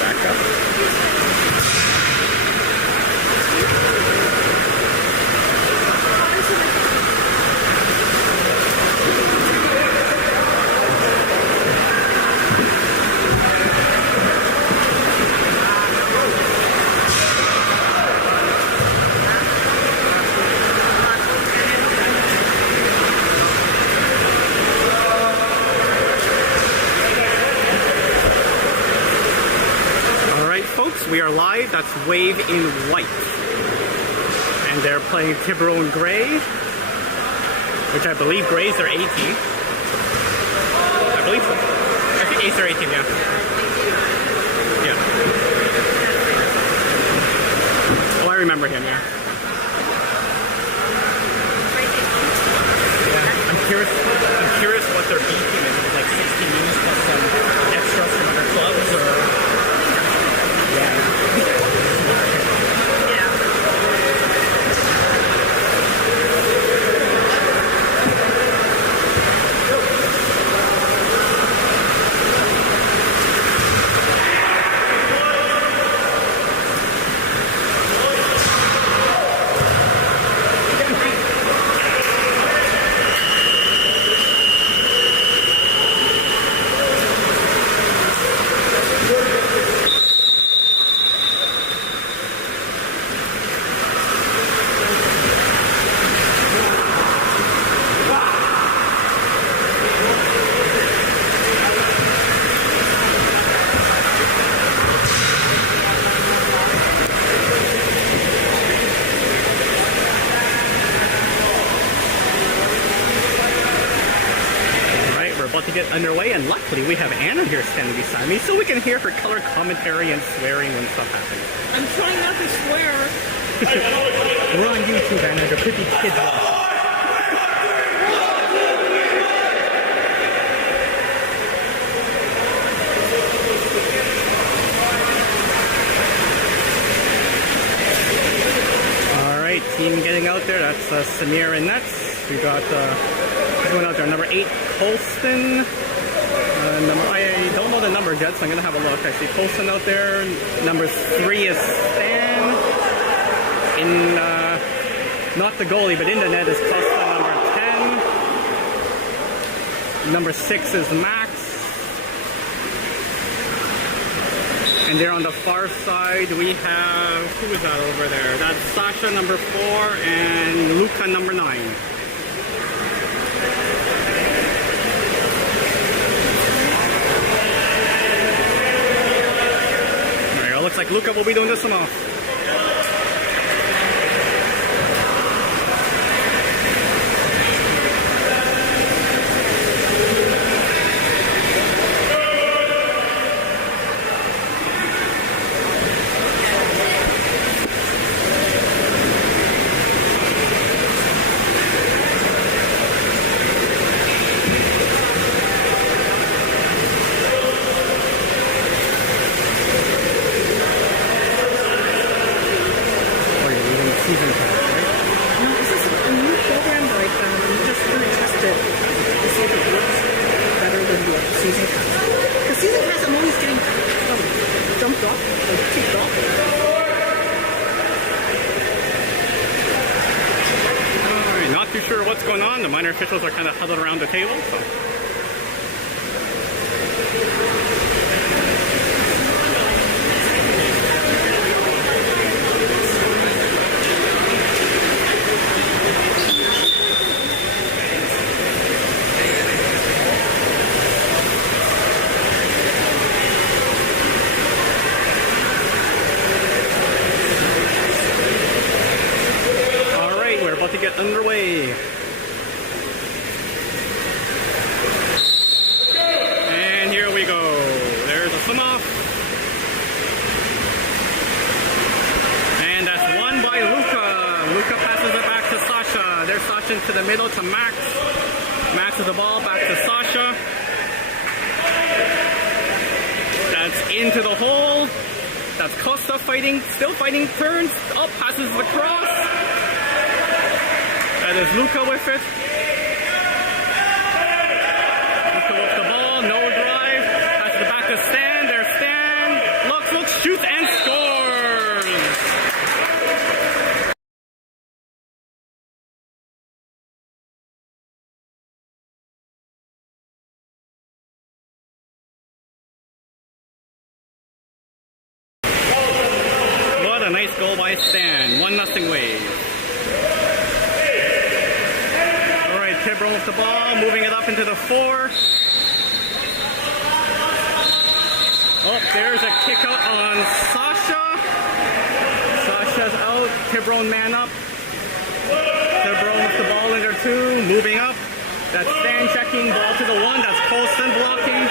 back up. We are live. That's Wave in White. And they're playing Tiburon Gray, which I believe Grays are 18. I believe so. I think A's are 18, yeah. Yeah. Oh, I remember him, yeah. Yeah. I'm curious what their B team is. It's like 16 units plus some extras from other clubs, or... to get underway, and luckily we have Anna here standing beside me so we can hear her color commentary and swearing when stuff happens. I'm trying not to swear. We're on YouTube, Anna. There could be kids watching. Alright, team getting out there. That's Samir and Nets. We got going out there, number 8, Colston. I don't know the number yet, so I'm going to have a look. I see Colston out there. Number 3 is Stan. In, not the goalie, but in the net is Costa, number 10. Number 6 is Max. And there on the far side, we have, who is that over there? That's Sasha, number 4, and Luca, number 9. Looks like Luca will be doing this one off. Sure what's going on. The minor officials are kind of huddled around the table. So. To get underway. And here we go. There's a swim off. And that's won by Luca. Luca passes it back to Sasha. There's Sasha into the middle to Max. Max with the ball back to Sasha. That's into the hole. That's Costa fighting, still fighting, turns up, passes the cross. That is Luca with it. Luca with the ball, no drive. Passes it back to Stan. There's Stan. Looks shoots and scores! What a nice goal by Stan. 1-0 Wave. Alright, Tiburon with the ball, moving it up into the 4. Oh, there's a kick out on Sasha. Sasha's out. Tiburon man up. Tiburon with the ball into 2, moving up. That's Stan checking, ball to the 1. That's Colston blocking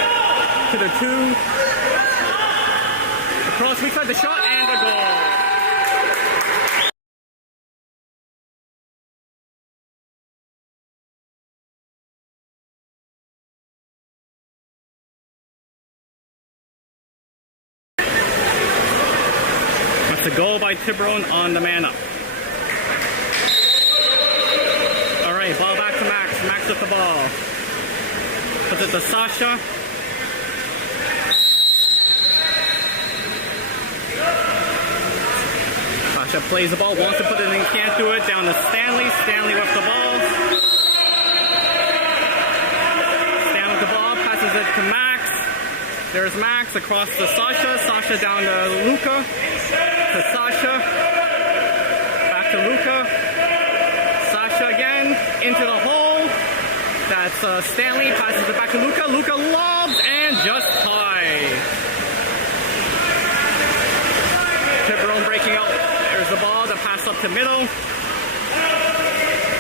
to the 2. Across weak side, the shot and the goal. That's a goal by Tiburon on the man up. Alright, ball back to Max. Max with the ball. Puts it to Sasha. Sasha plays the ball, wants to put it in, can't do it. Down to Stanley. Stanley with the ball. Stan with the ball, passes it to Max. There's Max across to Sasha. Sasha down to Luca. To Sasha. Back to Luca. Sasha again into the hole. That's Stanley. Passes it back to Luca. Luca lobs and just high. Tiburon breaking out. There's the ball. The pass up to middle.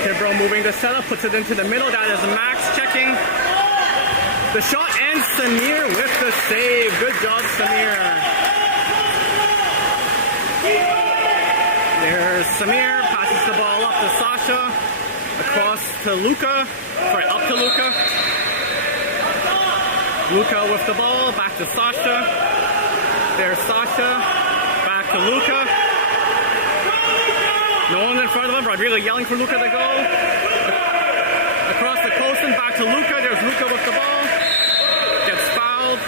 Tiburon moving the setup. Puts it into the middle. That is Max checking. The shot and Samir with the save. Good job, Samir. There's Samir. Passes the ball up to Sasha. Across to Luca. Sorry, up to Luca. Luca with the ball. Back to Sasha. There's Sasha. Back to Luca. No one in front of him. Rodrigo yelling for Luca to go. Across the Colston. Back to Luca. There's Luca with the ball. Gets fouled.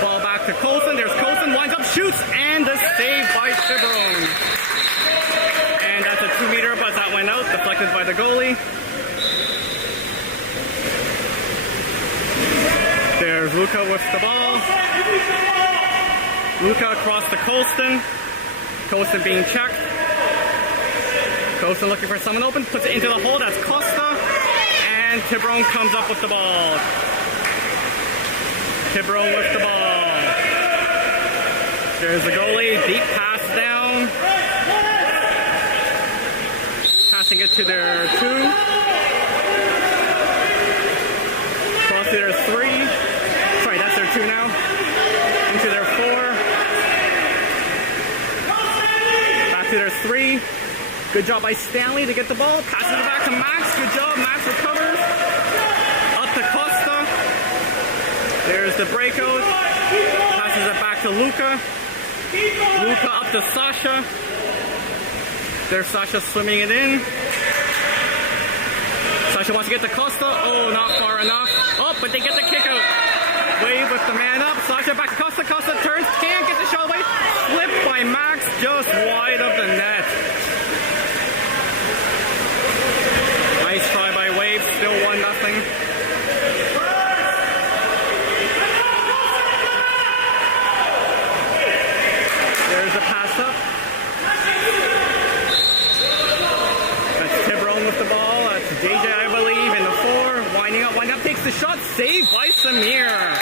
Ball back to Colston. There's Colston. Winds up, shoots, and a save by Tiburon. And that's a 2-meter, but that went out. Deflected by the goalie. There's Luca with the ball. Luca across to Colston. Colston being checked. Colston looking for someone open. Puts it into the hole. That's Costa. And Tiburon comes up with the ball. Tiburon with the ball. There's the goalie. Deep pass down. Passing it to their 2. Cross to their 3. Sorry, that's their 2 now. Into their 4. Back to their 3. Good job by Stanley to get the ball. Passes it back to Max. Good job. Max recovers. Up to Costa. There's the breakout. Passes it back to Luca. Luca up to Sasha. There's Sasha swimming it in. Sasha wants to get to Costa. Oh, not far enough. Oh, but they get the kick out. Wave with the man up. Sasha back to Costa. Costa turns. Can't get the shot away. Flipped by Max. Just wide of the net. Nice try by Wave. Still 1-0. There's a pass up. That's Tiburon with the ball. That's JJ, I believe, in the 4. Winding up, takes the shot. Saved by Samir.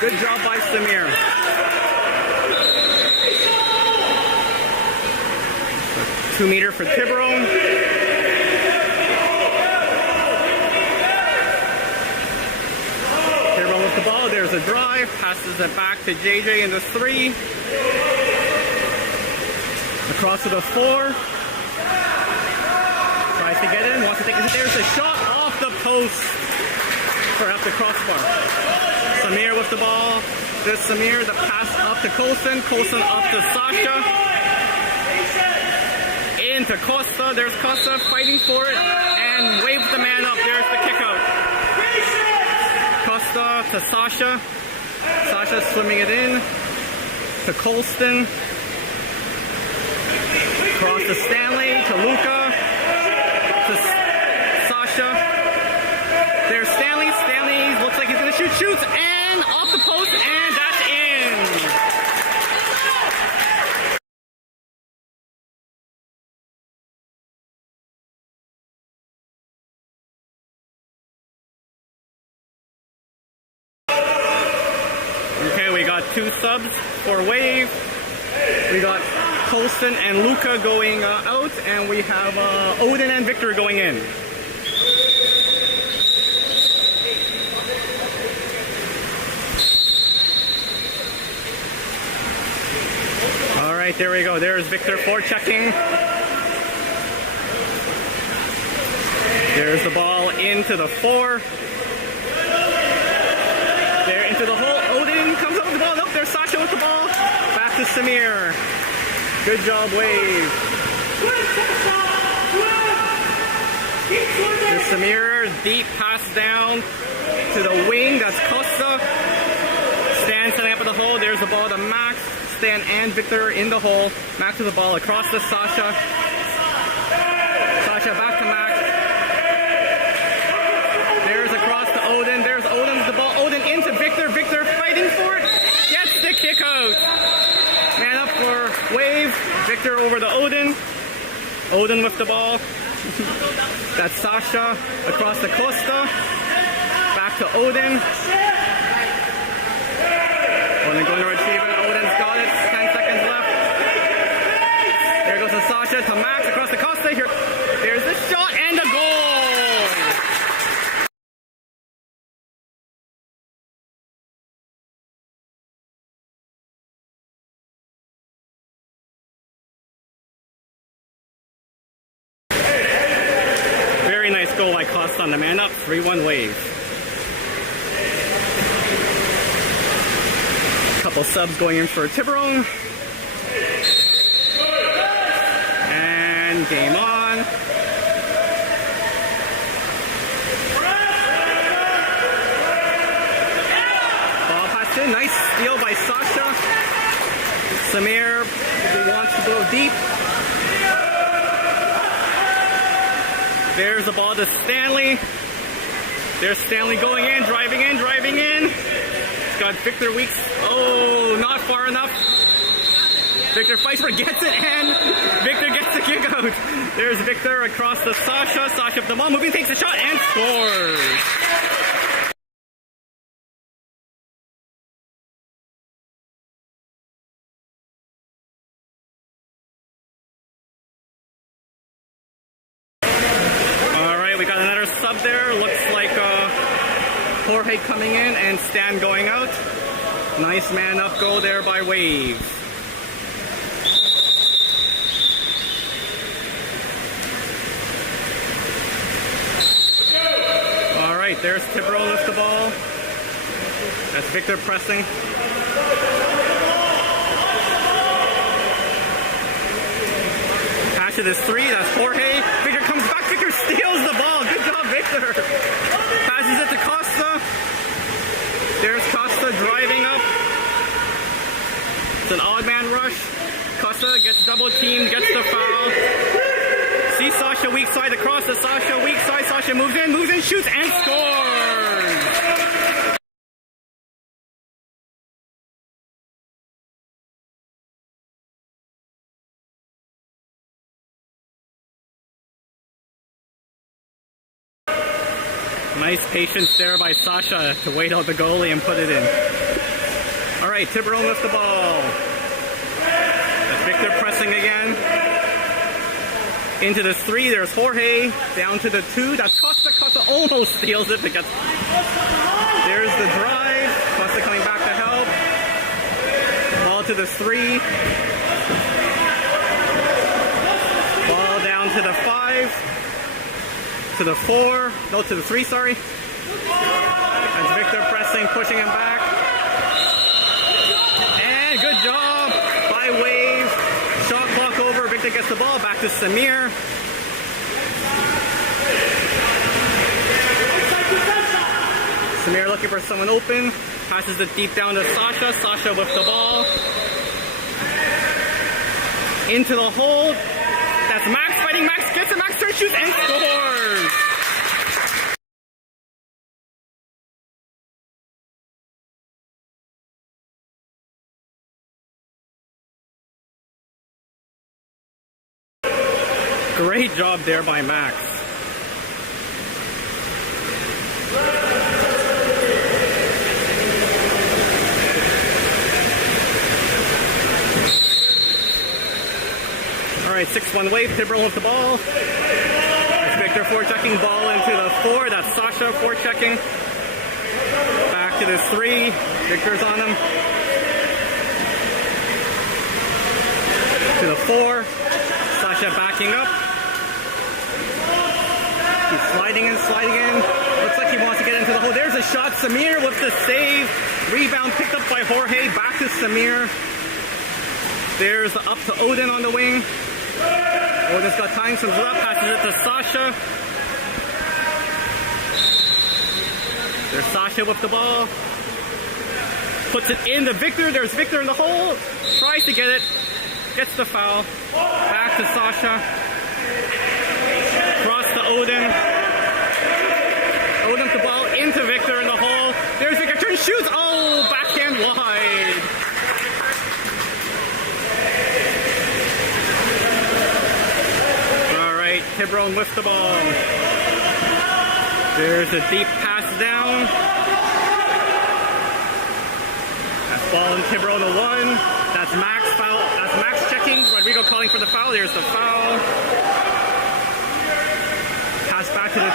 Good job by Samir. 2-meter for Tiburon. Tiburon with the ball. There's a drive. Passes it back to JJ in the 3. Across to the 4. Tries to get in. Wants to take it. There's a shot off the post. For up the crossbar. Samir with the ball. There's Samir. The pass up to Colston. Colston up to Sasha. Into Costa. There's Costa fighting for it. And waves the man up. There's the kick out. Costa to Sasha. Sasha swimming it in. to Colston. Across to Stanley, to Luca, to Sasha. There's Stanley. Stanley looks like he's gonna shoot, shoots, and off the post, and that's in. Okay, we got 2 subs for Wave. We got Colston and Luca going out, and we have Odin and Victor going in. All right, there we go. There's Victor forechecking. There's the ball into the 4. There into the hole. Odin comes up with the ball. Nope, there's Sasha with the ball. Back to Samir. Good job, Wave. To Samir, deep pass down to the wing. That's Costa. Stan setting up at the hole. There's the ball to Max. Stan and Victor in the hole. Max to the ball across to Sasha. Sasha back to Max. There's across to Odin. There's Odin with the ball. Odin into Victor. Victor fighting for it. Gets the kick out. Man up for Wave. Victor over to Odin. Odin with the ball. That's Sasha across to Costa. Back to Odin. Odin going to retrieve it. Odin's got it. 10 seconds left. There goes to Sasha to Max across to Costa. Here, there's the shot and a goal. Very nice goal by Costa on the man up. 3-1 Wave. Couple subs going in for Tiburon. And game on. Ball passed in. Nice steal by Sasha. Samir wants to go deep. There's the ball to Stanley. There's Stanley going in, driving in, driving in. Got Victor Weeks. Oh, not far enough. Victor fights for it, gets it, and Victor gets the kick out. There's Victor across to Sasha. Sasha up the ball, moving, takes a shot, and scores. All right, we got another sub there. Looks like Jorge coming in and Stan going out. Nice man up goal there by Wave. All right, there's Tiburon with the ball. That's Victor pressing. Pass it is 3, that's Jorge. Victor comes back, Victor steals the ball. Good job, Victor. Passes it to Costa. There's Costa driving up. It's an odd man rush. Costa gets double teamed, gets the foul. See Sasha weak side across to Sasha, weak side. Sasha moves in, shoots, and scores. Nice patience there by Sasha to wait out the goalie and put it in. All right, Tiburon with the ball. That's Victor pressing again. Into the 3, there's Jorge. Down to the 2, that's Costa. Costa almost steals it, but gets... There's the drive. Costa coming back to help. Ball to the 3. Ball down to the 5. To the 4. No, to the 3, sorry. That's Victor pressing, pushing him back. And good job by Wave. Shot clock over. Victor gets the ball back to Samir. Samir looking for someone open. Passes it deep down to Sasha. Sasha with the ball. Into the hold. That's Max fighting Max. Gets it. Max turns, shoots, and scores. Great job there by Max. Alright, 6-1 wave, Tiburon with the ball. That's Victor forechecking, ball into the 4. That's Sasha forechecking. Back to this 3. Victor's on him. To the 4. Sasha backing up. He's sliding in. Looks like he wants to get into the hole. There's a shot. Samir with the save. Rebound picked up by Jorge. Back to Samir. There's the up to Odin on the wing. Odin's got time, comes up, passes it to Sasha. There's Sasha with the ball. Puts it in to Victor. There's Victor in the hole. Tries to get it. Gets the foul. Back to Sasha. Cross to Odin. Odin the ball into Victor in the hole. There's Victor. Turns, shoots. Oh, backhand wide. All right, Tiburon with the ball. There's a deep pass down. That's ball in Tiburon to 1. That's Max foul. That's Max checking. Rodrigo calling for the foul. There's the foul. Pass back to the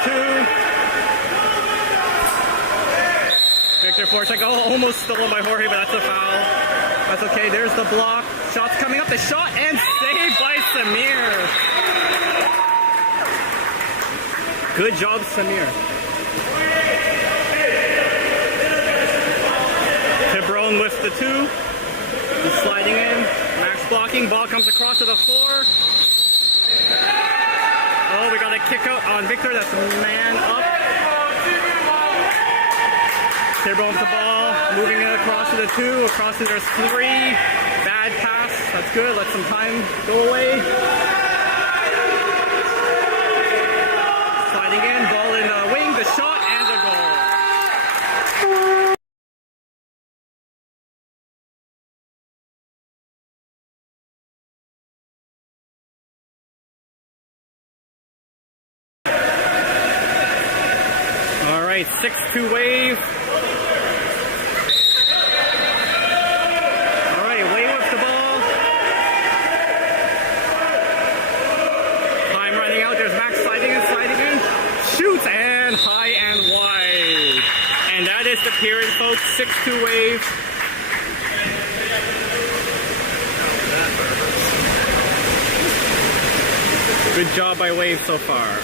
2. Victor forecheck. Oh, almost stolen by Jorge, but that's a foul. That's okay. There's the block. Shots coming up. The shot and saved by Samir. Good job, Samir. Tiburon with the 2. He's sliding in. Max blocking. Ball comes across to the 4. Oh, we got a kick out on Victor. That's man up. Tiburon with the ball. Moving it across to the 2. Across to there's 3. Bad pass. That's good. Let some time go away. Sliding in. Ball in the wing. The shot and the goal. All right, 6-2 wave. All right, Wave with the ball. Time running out. There's Max sliding in. Shoots and high and wide. And that is the period, folks. 6-2 wave. Good job by Wave so far.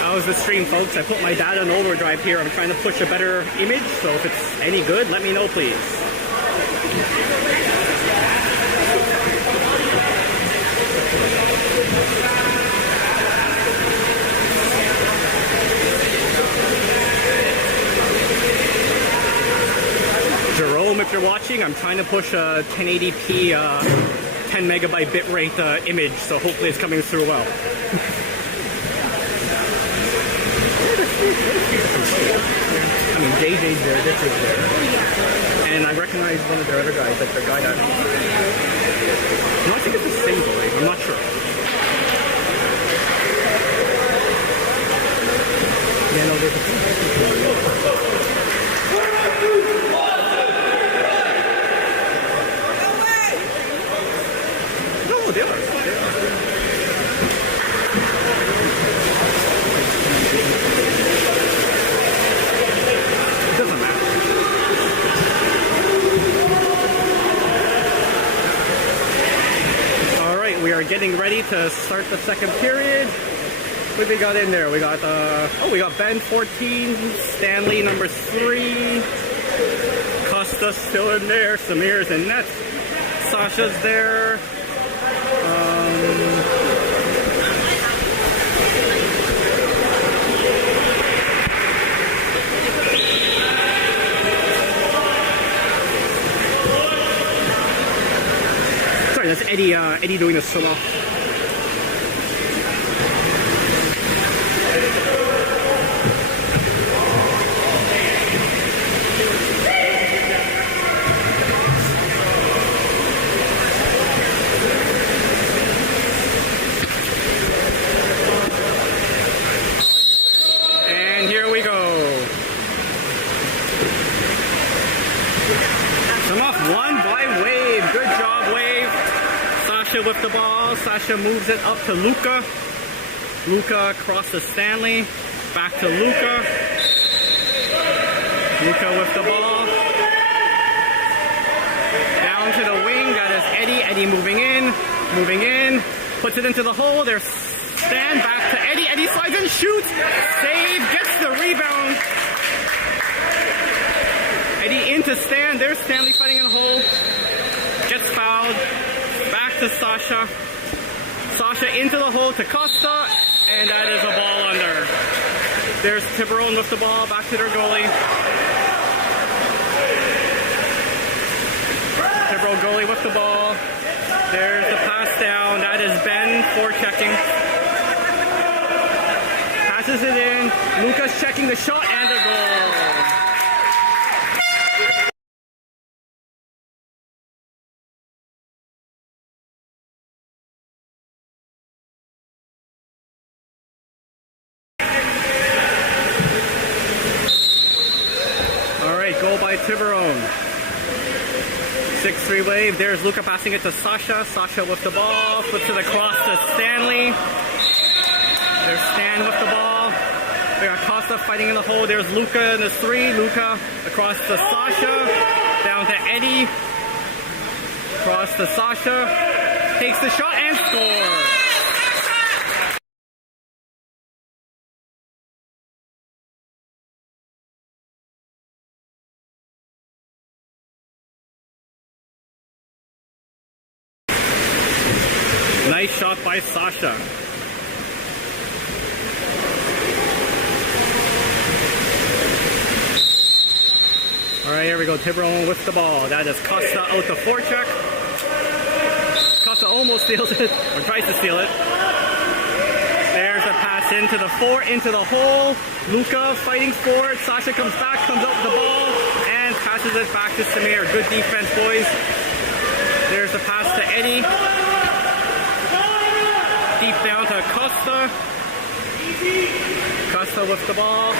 That was the stream, folks. I put my data on overdrive here. I'm trying to push a better image, so if it's any good, let me know, please. Jerome, if you're watching, I'm trying to push a 1080p 10 megabyte bitrate image, so hopefully it's coming through well. I mean, JJ's there, this is there. And I recognize one of their other guys, like the guy that... No, I think it's the same boy. I'm not sure. Yeah, no, there's a... No, they are. It doesn't matter. All right, we are getting ready to start the second period. What we got in there? We got we got Ben 14, Stanley number 3, Costa still in there, Samir's in net, Sasha's there, Sorry, that's Eddie. Eddie doing the solo. And here we go. Come off one by Wave. Good job, Wave. Sasha with the ball. Sasha moves it up to Luca. Luca across to Stanley. Back to Luca. Luca with the ball. Down to the wing. That is Eddie. Eddie moving in. Moving in. Puts it into the hole. There's Stan. Back to Eddie. Eddie slides and shoots. Save. Gets the rebound. Eddie into Stan. There's Stanley fighting in the hole. Gets fouled. Back to Sasha. Sasha into the hole to Costa. And that is a ball under. There's Tiburon with the ball. Back to their goalie. Tiburon goalie with the ball. There's the pass down. That is Ben forechecking. Passes it in. Lucas checking the shot and a goal. Goal by Tiburon. 6-3 Wave. There's Luca passing it to Sasha. Sasha with the ball. Flips it across to Stanley. There's Stan with the ball. We got Costa fighting in the hole. There's Luca in the 3. Luca across to Sasha. Down to Eddie. Across to Sasha. Takes the shot and scores. Nice shot by Sasha. Alright, here we go. Tiburon with the ball. That is Costa out the forecheck. Costa almost steals it, or tries to steal it. There's a pass into the 4, into the hole. Luca fighting for it. Sasha comes back, comes up with the ball, and passes it back to Samir. Good defense, boys. There's the pass to Eddie. Deep down to Costa. Costa with the ball.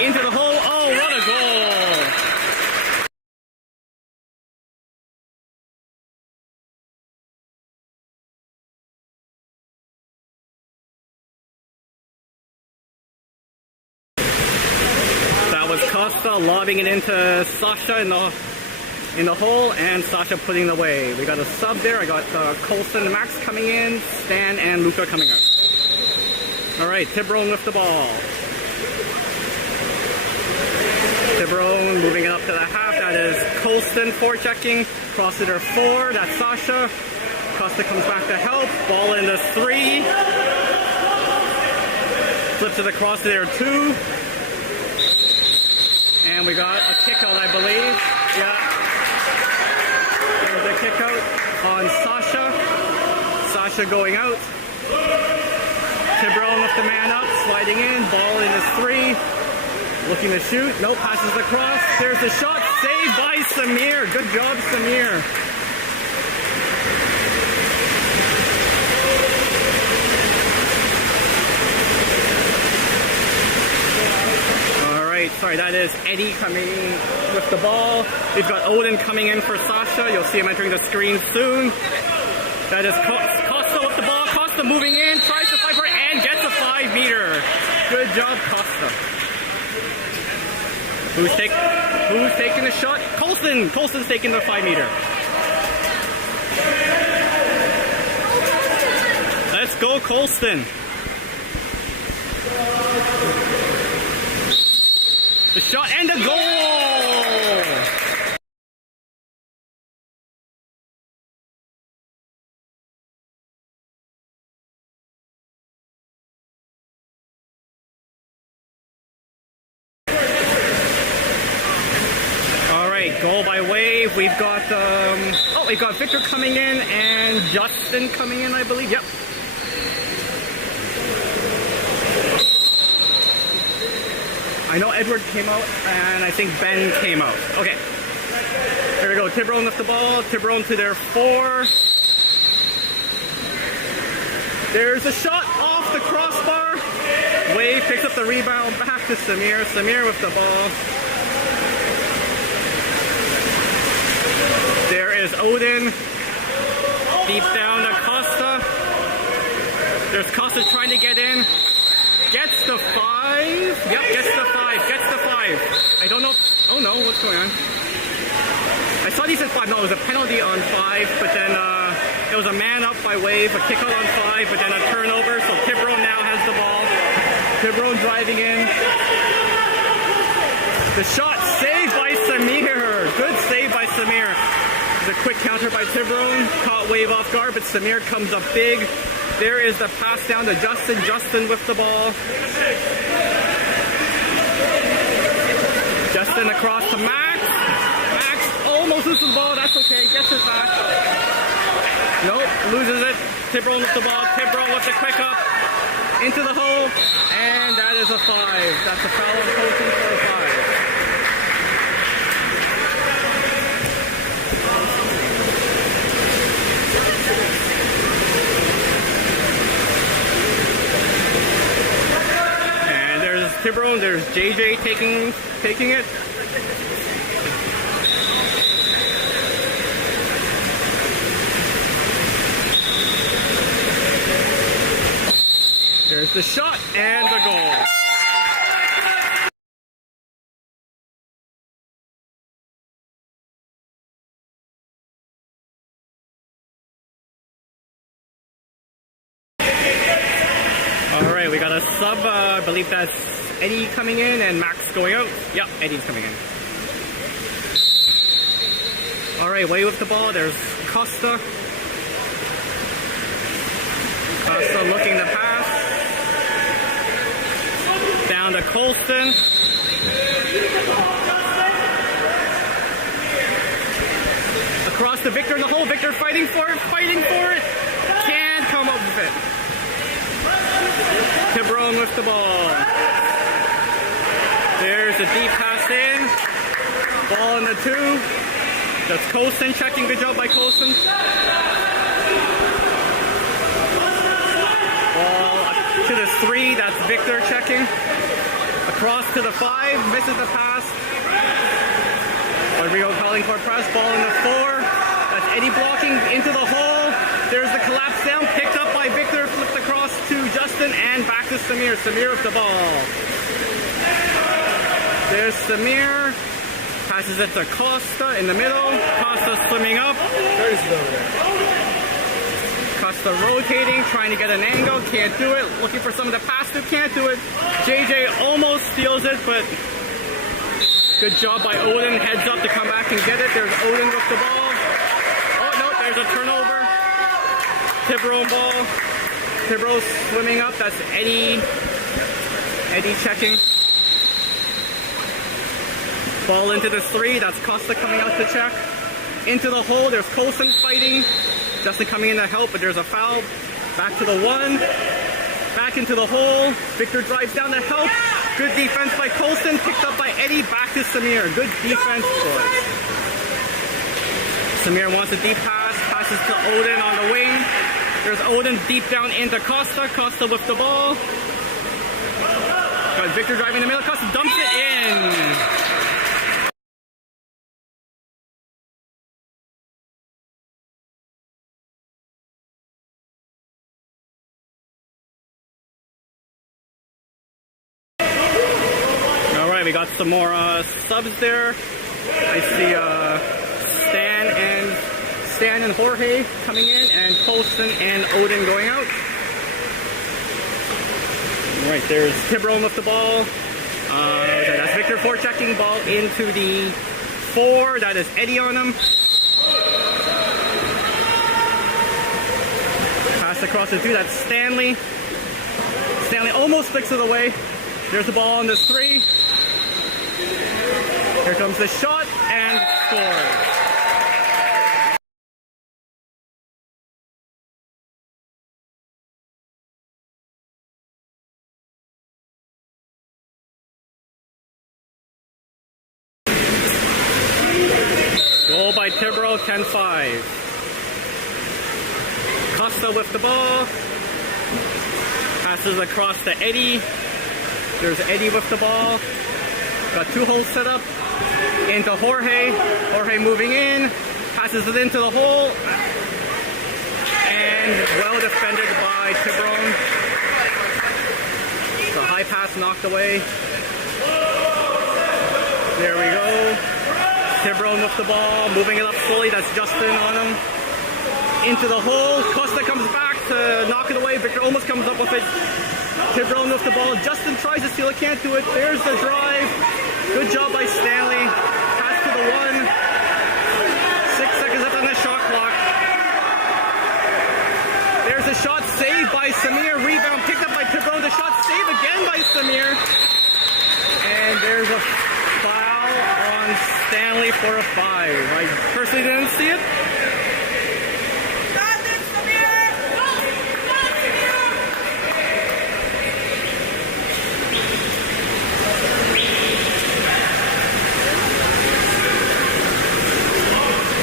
Into the hole. Oh, what a goal! That was Costa lobbing it into Sasha in the hole, and Sasha putting it away. We got a sub there. I got Colson and Max coming in, Stan and Luca coming out. Alright, Tiburon with the ball. Tiburon moving it up to the half. That is Colson forechecking. Cross to their 4. That's Sasha. Costa comes back to help. Ball into 3. Flips it across to their 2. And we got a kick out, I believe. Yeah. There's a kick out on Sasha. Sasha going out. Tiburon with the man up, sliding in. Ball in his 3. Looking to shoot. No, passes across. There's the shot. Saved by Samir. Good job, Samir. Sorry, that is Eddie coming with the ball. We've got Odin coming in for Sasha. You'll see him entering the screen soon. That is Costa with the ball. Costa moving in, tries to fight for it, and gets a 5-meter. Good job, Costa. Who's taking the shot? Colson. Colson's taking the 5-meter. Let's go, Colston. The shot and the goal! Goal by Wave. We've got, we've got Victor coming in and Justin coming in, I believe. Yep. I know Edward came out, and I think Ben came out. Okay. Here we go. Tiburon with the ball. Tiburon to their 4. There's a shot off the crossbar. Wave picks up the rebound back to Samir. Samir with the ball. There is Odin. Deep down to Costa. There's Costa trying to get in. Gets the 5. Yep, gets the 5. Gets the 5. I don't know. Oh no, what's going on? I thought he said 5. No, it was a penalty on 5, but then it was a man up by Wave, a kick out on 5, but then a turnover. So Tiburon now has the ball. Tiburon driving in. The shot saved by Samir. Good save by Samir. The quick counter by Tiburon. Caught Wave off guard, but Samir comes up big. There is the pass down to Justin. Justin with the ball. Justin across to Max. Max almost loses the ball. That's okay. Gets it back. Nope, loses it. Tiburon with the ball. Tiburon with the quick up. Into the hole. And that is a 5. That's a foul on Colton for a 5. Tiburon, there's JJ taking it. There's the shot and the goal. All right, we got a sub, I believe that's Eddie coming in and Max going out. Yep, Eddie's coming in. Alright, Way with the ball. There's Costa. Costa looking to pass. Down to Colston. Across to Victor in the hole. Victor fighting for it. Can't come up with it. Tiburon with the ball. There's a deep pass in. Ball in the 2. That's Colston checking. Good job by Colston. Ball to the 3. That's Victor checking. Across to the 5. Misses the pass. Rodrigo calling for a press. Ball in the 4. That's Eddie blocking into the hole. There's the collapse down. Picked up by Victor. Flipped across to Justin and back to Samir. Samir with the ball. There's Samir. Passes it to Costa in the middle. Costa swimming up. Costa rotating, trying to get an angle. Can't do it. Looking for someone to pass to. Can't do it. JJ almost steals it, but good job by Odin. Heads up to come back and get it. There's Odin with the ball. Oh, no, there's a turnover. Tiburon ball. Tiburon swimming up. That's Eddie. Eddie checking. Ball into the 3. That's Costa coming out to check. Into the hole. There's Colson fighting. Justin coming in to help, but there's a foul. Back to the 1. Back into the hole. Victor drives down to help. Good defense by Colson. Picked up by Eddie. Back to Samir. Good defense, boys. Samir wants a deep pass. Passes to Odin on the wing. There's Odin deep down into Costa. Costa with the ball. Got Victor driving in the middle. Costa dumps it in. We got some more subs there. I see Stan and Jorge coming in, and Colson and Odin going out. Right, there's Tiburon with the ball. That's Victor forechecking. Ball into the 4. That is Eddie on him. Pass across the 2. That's Stanley. Stanley almost flicks it away. There's the ball on this 3. Here comes the shot and scores. Goal by Tiburon, 10-5. Costa with the ball. Passes across to Eddie. There's Eddie with the ball. Got two holes set up. Into Jorge. Jorge moving in. Passes it into the hole. And well defended by Tiburon. The high pass knocked away. There we go. Tiburon with the ball, moving it up slowly. That's Justin on him. Into the hole. Costa comes back to knock it away. Victor almost comes up with it. Tiburon with the ball. Justin tries to steal it, can't do it. There's the drive. Good job by Stanley. Pass to the one. 6 seconds left on the shot clock. There's a shot saved by Samir. Rebound picked up by Tiburon. The shot saved again by Samir. And there's a foul on Stanley for a 5. I personally didn't see it.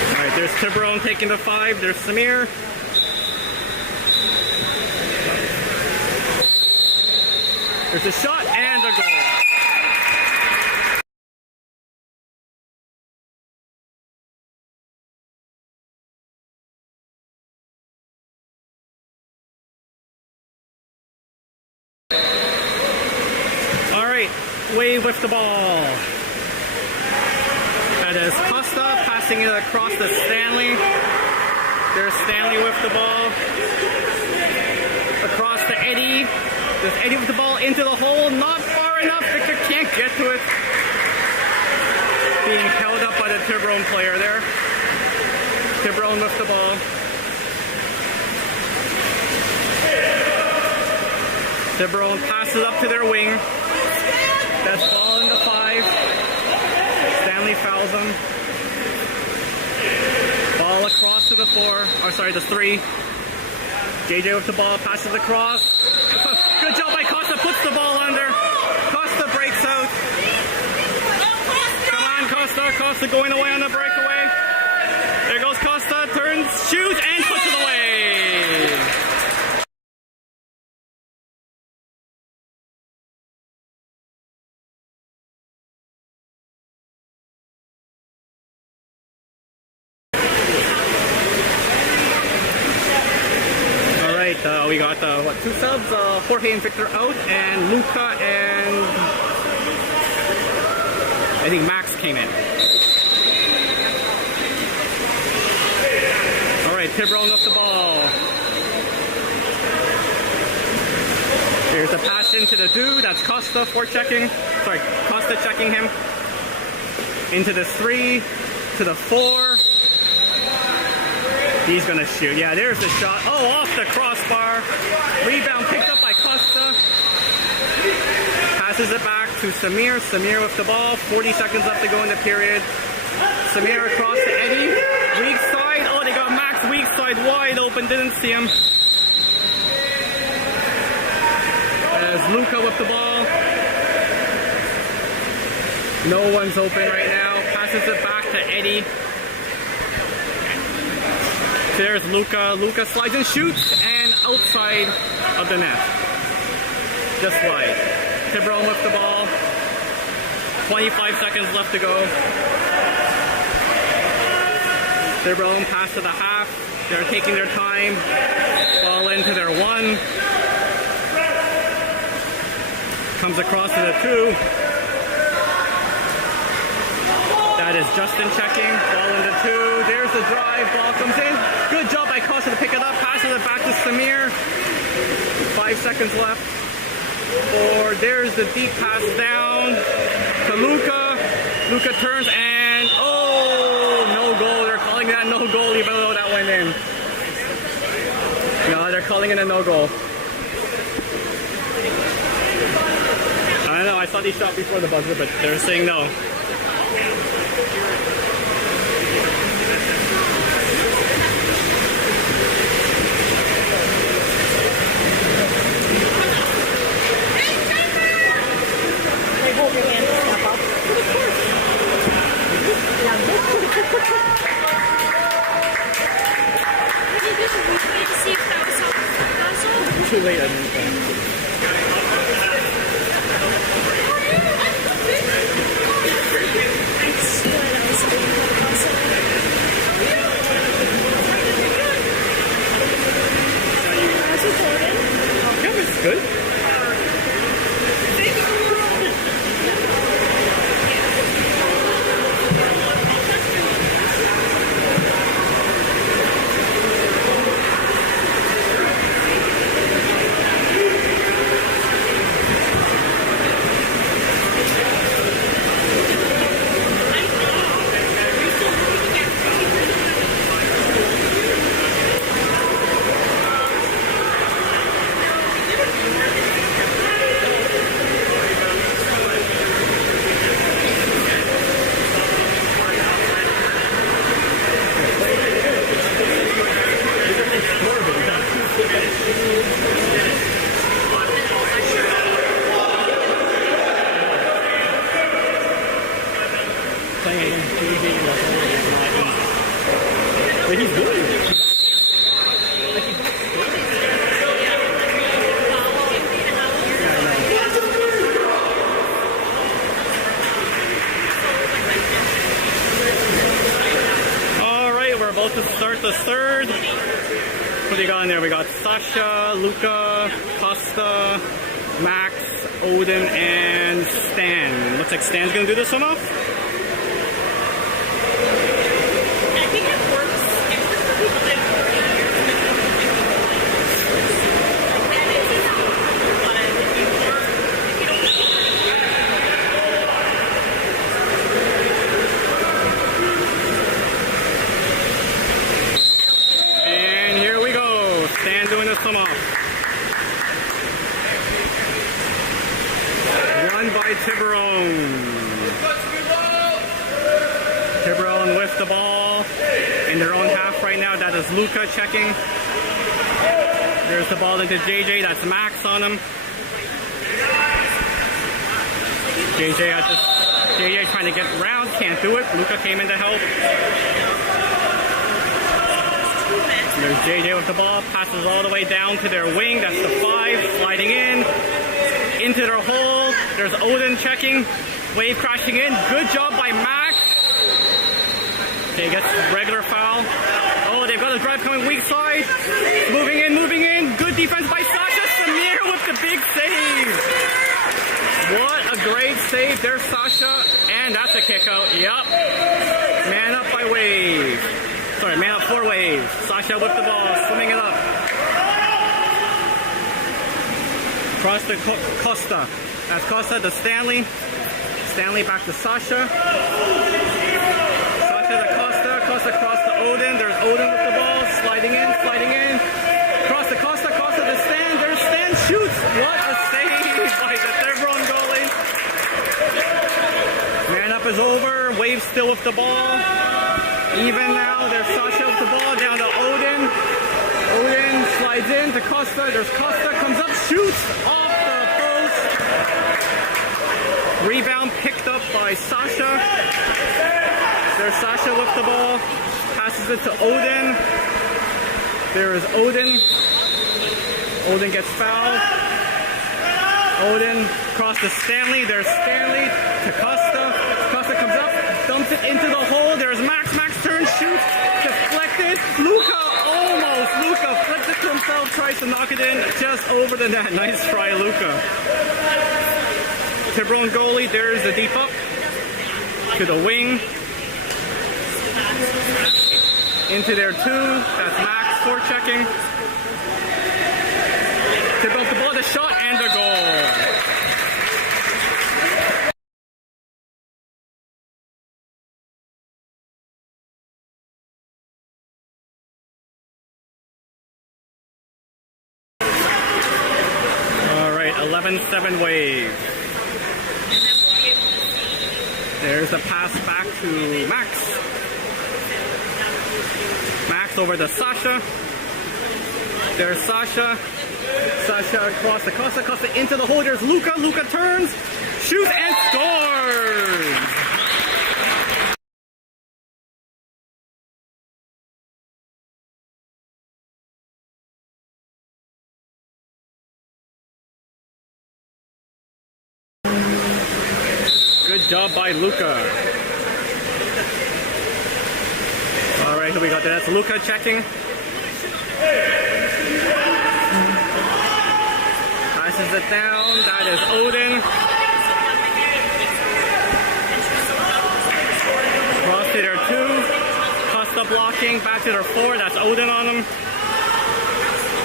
All right, there's Tiburon taking the 5. There's Samir. There's a shot and a goal. Wade with the ball. That is Costa passing it across to Stanley. There's Stanley with the ball. Across to Eddie. There's Eddie with the ball into the hole. Not far enough. Victor can't get to it. Being held up by the Tiburon player there. Tiburon with the ball. Tiburon passes up to their wing. That's ball into 5. Stanley fouls him. Ball across to the 4. Or sorry, the 3. JJ with the ball, passes across. Good job by Costa, puts the ball under. Costa breaks out. Come on, Costa. Costa going away on the breakaway. There goes Costa, turns, shoots, and puts it away. We got, 2 subs, Jorge and Victor out, and Luca and I think Max came in. Alright, Tiburon with the ball. There's a pass into the dude, that's Costa Costa checking him. Into the 3, to the 4. He's gonna shoot. Yeah, there's the shot. Oh, off the crossbar. Rebound picked up by Costa. Passes it back to Samir. Samir with the ball. 40 seconds left to go in the period. Samir across to Eddie. Weak side. Oh, they got Max weak side wide open. Didn't see him. As Luca with the ball. No one's open right now. Passes it back to Eddie. There's Luca. Luca slides and shoots, and outside of the net. Just wide. Tiburon with the ball. 25 seconds left to go. Tiburon pass to the half. They're taking their time. Ball into their 1. Comes across to the 2. That is Justin checking. Ball into 2. There's the drive. Ball comes in. Good job by Costa to pick it up. Passes it back to Samir. 5 seconds left. Or there's the deep pass down to Luca. Luca turns and no goal. They're calling that no goal even though that went in. No, they're calling it a no goal. I don't know. I thought he shot before the buzzer, but they're saying no. too late, I think. Yeah, it's good. But he's good. All right, we're about to start the third. What do you got in there? We got Sasha, Luca, Costa, Max, Odin, and Stan. Looks like Stan's gonna do this one off. And here we go. Stan doing this one off. Run by Tiburon. Tiburon with the ball in their own half right now. That is Luca checking. There's the ball into JJ. That's Max on him. JJ trying to get around. Can't do it. Luca came in to help. There's JJ with the ball. Passes all the way down to their wing. That's the 5. Sliding in. Into their hole. There's Odin checking. Wave crashing in. Good job by Max. Okay, gets regular foul. Oh, they've got a drive coming weak side. Moving in. Good defense by Sasha. Samir with the big save. What a great save. There's Sasha. And that's a kick out. Yup. Man up by Wave. Sorry, man up for Wave. Sasha with the ball. Swimming it up. Cross to Costa. That's Costa to Stanley. Stanley back to Sasha. Sasha to Costa. Costa cross to Odin. There's Odin with the ball. Sliding in. Cross to Costa. Costa to Stan. There's Stan. Shoots. What a save by the tiburon goalie. Man up is over. Wave still with the ball. Even now. There's Sasha with the ball. Down to Odin. Odin slides in to Costa. There's Costa. Comes up. Shoots off the post. Rebound picked up by Sasha. There's Sasha with the ball. Passes it to Odin. There is Odin. Odin gets fouled. Odin cross to Stanley. There's Stanley to Costa. Costa comes up, dumps it into the hole. There's Max. Max turns, shoots, deflected. Luca flips it to himself, tries to knock it in just over the net. Nice try, Luca. Tiburon goalie, there's the deep up to the wing. Into there too. That's Max forechecking. Tiburon the ball, the shot, and the goal. All right, 11-7 Wave. There's the pass back to Max. Max over to Sasha. There's Sasha. Sasha across the Costa into the hole. There's Luca. Luca turns, shoots, and scores. Good job by Luca. All right, here we go. That's Luca checking. Passes it down. That is Odin. Cross to their 2. Costa blocking. Back to their 4. That's Odin on them.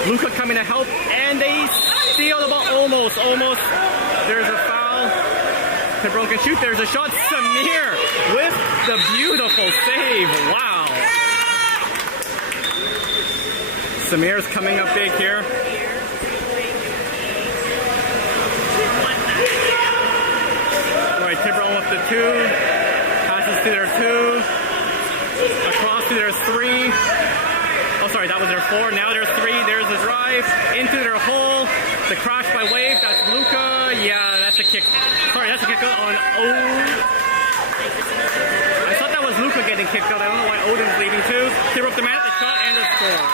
Luca coming to help. And they steal the ball. Almost. There's a foul. Tiburon can shoot. There's a shot. Samir with the beautiful save. Wow. Samir's coming up big here. Alright, Tiburon with the 2. Passes to their 2. Across to their 3. Oh, sorry, that was their 4. Now there's 3. There's the drive. Into their hole. The crash by Wave. That's Luca. Yeah, that's a kick. Sorry, that's a kick out on I thought that was Luca getting kicked out. I don't know why Odin's leading too. Tiburon up the mat, the shot, and the score.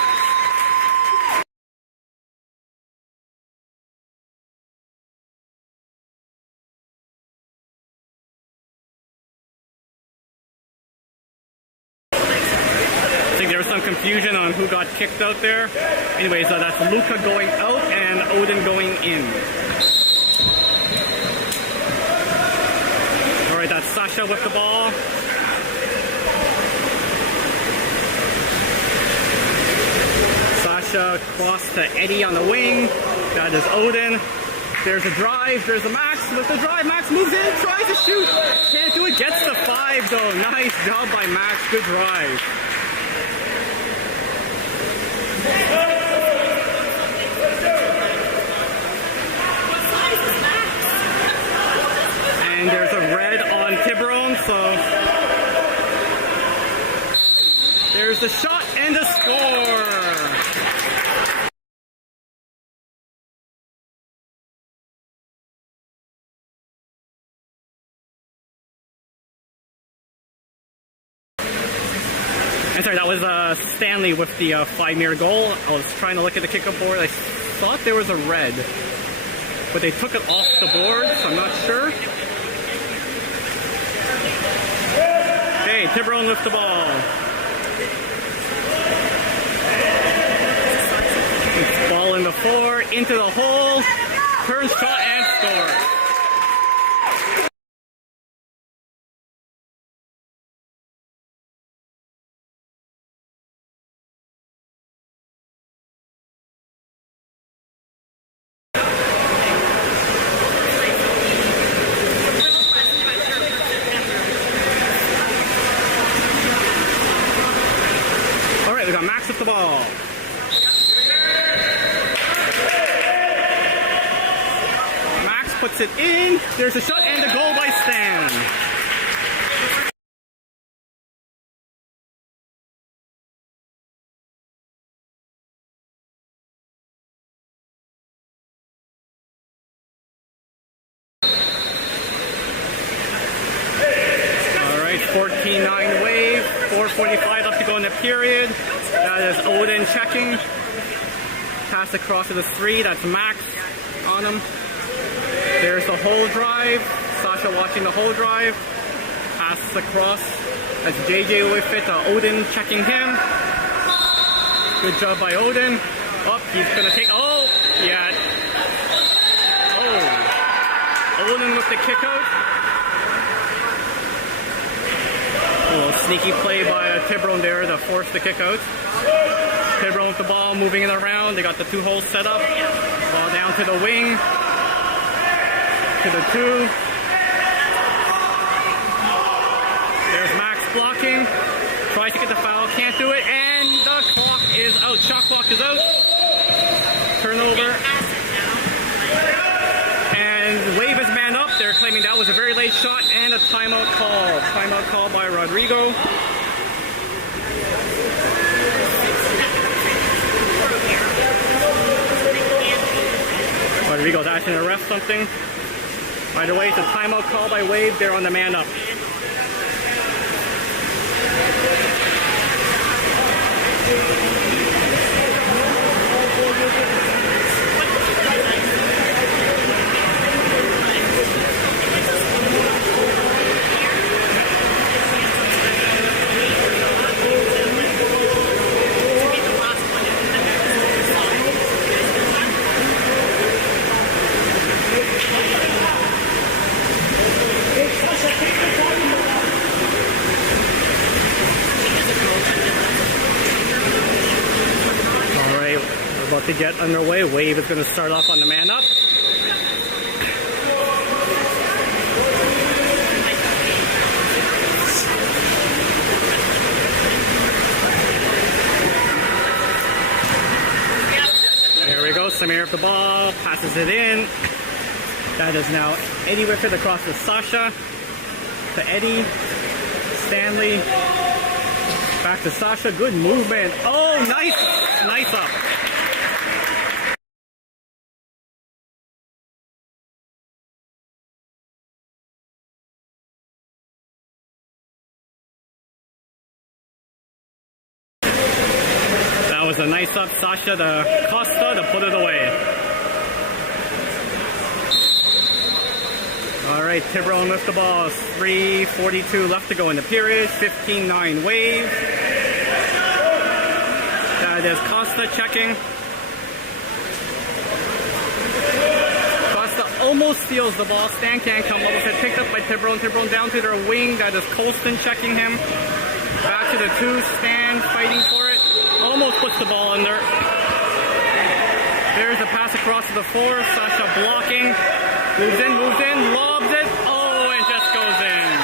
I think there was some confusion on who got kicked out there. Anyways, that's Luca going out and Odin going in. Alright, that's Sasha with the ball. Sasha cross to Eddie on the wing. That is Odin. There's a drive. There's a Max with the drive. Max moves in, tries to shoot. Can't do it. Gets the 5 though. Nice job by Max. Good drive. And there's a red on Tiburon, so there's the shot and the score. I'm sorry, that was Stanley with the 5-meter goal. I was trying to look at the kickoff board. I thought there was a red, but they took it off the board, so I'm not sure. Okay, Tiburon lifts the ball. Ball in the 4, into the hole, turns, shot, and scores. We got Max with the ball. Max puts it in. There's a shot and a goal by Stan. All right, 14-9 Wave. 4:45 left to go in the period. That is Odin checking. Pass across to the 3. That's Max on him. There's the hole drive. Sasha watching the hole drive. Passes across. That's JJ with it. Odin checking him. Good job by Odin. Oh, he's going to take... Oh, yeah. Oh. Odin with the kick out. A little sneaky play by Tiburon there to force the kick out. Tiburon with the ball, moving it around. They got the 2 holes set up. Ball down to the wing. To the 2. There's Max blocking. Tries to get the foul, can't do it, and the clock is out. Shot clock is out. Turnover. And Wave is man up. They're claiming that was a very late shot and a timeout call. Timeout call by Rodrigo. Rodrigo's asking the ref something. By the way, it's a timeout call by Wave. They're on the man up. About to get underway. Wave is going to start off on the man up. There we go. Samir with the ball. Passes it in. That is now Eddie with it across to Sasha. To Eddie. Stanley. Back to Sasha. Good movement. Oh, nice. Nice up. That was a nice up. Sasha to Costa to put it away. All right, Tiburon with the ball. 3:42 left to go in the period. 15-9 Wave. That is Costa checking. Costa almost steals the ball. Stan can't come up with it. Picked up by Tiburon. Tiburon down to their wing. That is Colston checking him. Back to the two. Stan fighting for it. Almost puts the ball under. There's a pass across to the four. Sasha blocking. Moves in, lobs it. Oh, it just goes in.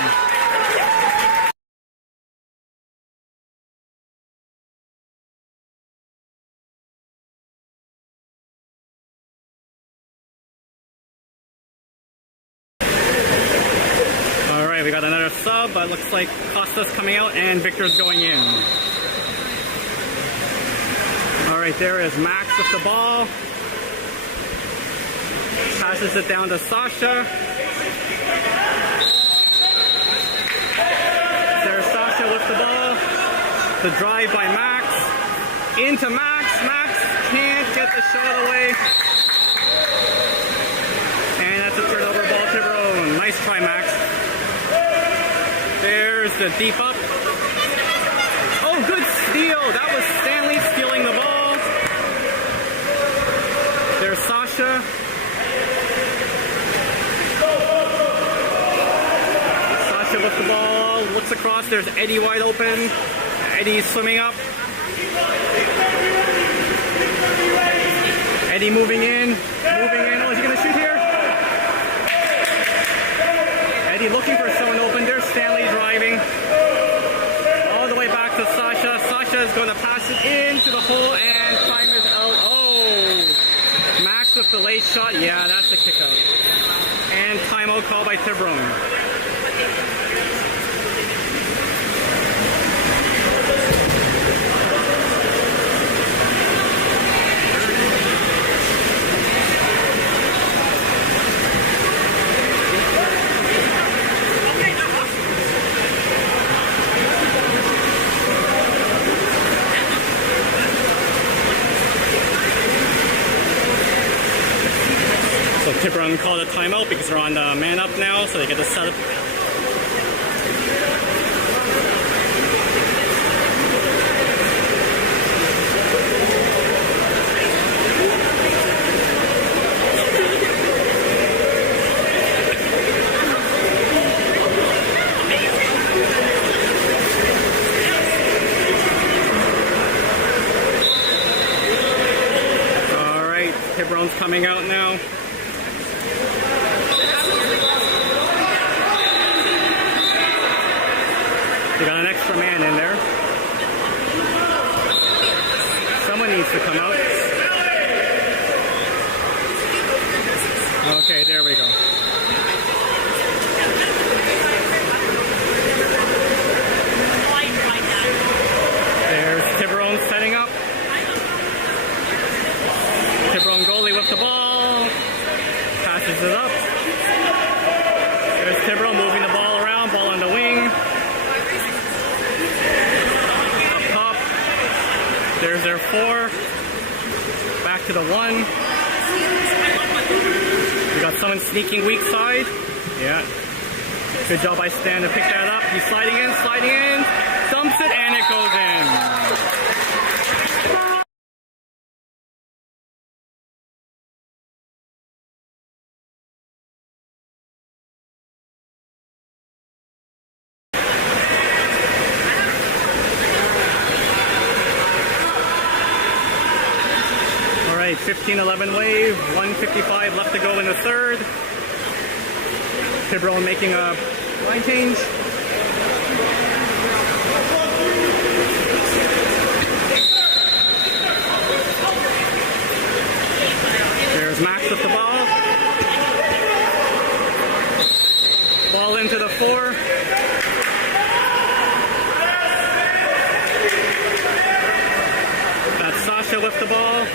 All right, we got another sub, but looks like Costa's coming out and Victor's going in. All right, there is Max with the ball. Passes it down to Sasha. There's Sasha with the ball. The drive by Max. Into Max. Max can't get the shot away. And that's a turnover ball to Tiburon. Nice try, Max. There's the deep up. Oh, good steal. That was Stanley stealing the ball. There's Sasha. With the ball, looks across, there's Eddie wide open. Eddie swimming up. Eddie moving in. Oh, is he going to shoot here? Eddie looking for someone open. There's Stanley driving. All the way back to Sasha. Sasha is going to pass it into the hole and time is out. Oh! Max with the late shot. Yeah, that's a kick out. And timeout call by Tiburon. Tiburon called a timeout because they're on the man up now, so they get to set up. All right, Tiburon's coming out now. They got an extra man in there. Someone needs to come out. Okay, there we go. There's Tiburon setting up. Tiburon goalie with the ball. Passes it up. There's Tiburon moving the ball around. Ball on the wing. There's their four. Back to the one. We got someone sneaking weak side. Yeah. Good job by Stan to pick that up. He's sliding in, dumps it, and it goes in. 15-11 wave, 1:55 left to go in the third. Tiburon making a line change. There's Max with the ball. Ball into the 4. That's Sasha with the ball.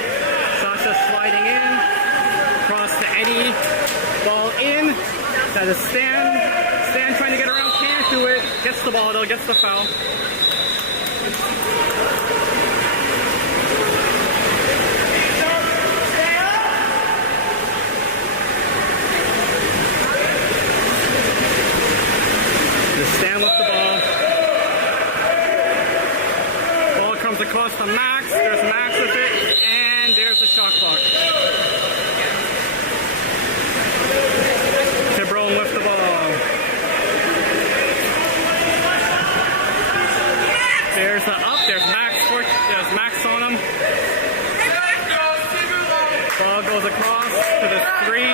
Sasha sliding in. Cross to Eddie. Ball in. That is Stan. Stan trying to get around. Can't do it. Gets the ball though. Gets the foul. Stan with the ball. Ball comes across to Max. There's Max with it. And there's the shot clock. Tiburon with the ball. There's the up. There's Max. There's Max on him. Ball goes across to the 3.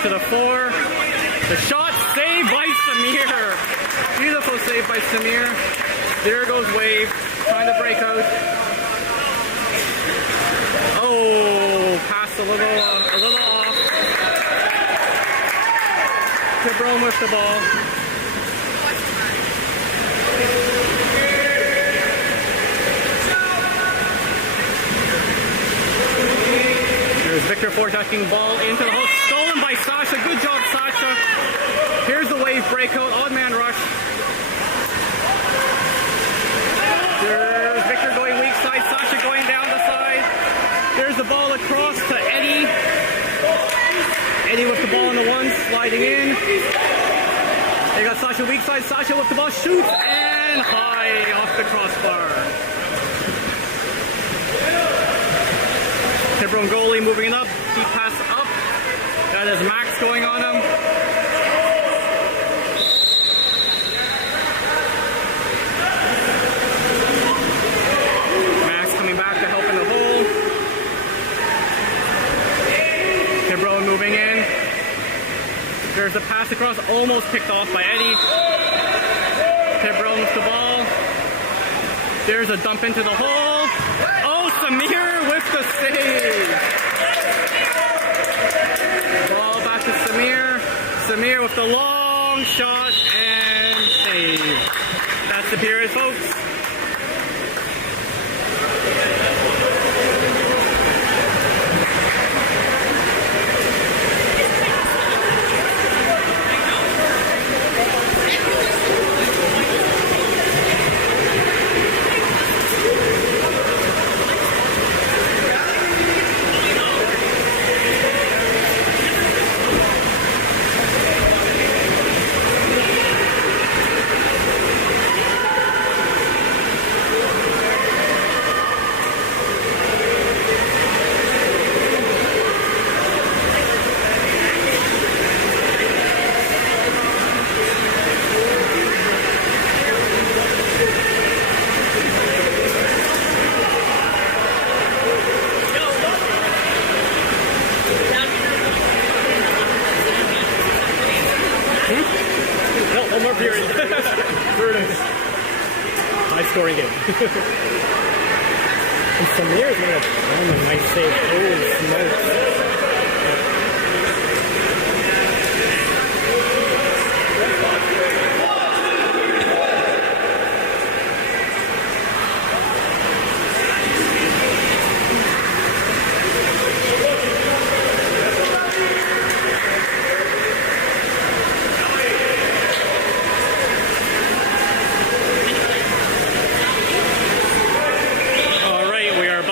To the 4. The shot saved by Samir. Beautiful save by Samir. There goes Wave. Trying to break out. Oh, pass a little off. Tiburon with the ball. There's Victor foretucking ball into the hole. Stolen by Sasha. Good job, Sasha. Here's the Wave breakout. Odd man rush. There's Victor going weak side. Sasha going down the side. There's the ball across to Eddie. Eddie with the ball on the 1, sliding in. They got Sasha weak side. Sasha with the ball. Shoots and high off the crossbar. Tiburon goalie moving it up. Deep pass up. That is Max going on him. Max coming back to help in the hole. Tiburon moving in. There's a pass across, almost picked off by Eddie. Tiburon with the ball. There's a dump into the hole. Oh, Samir with the save. Ball back to Samir. Samir with the long shot and save. That's the period, folks. No, one more period. High scoring game. And Samir is made a nice save. Holy smokes.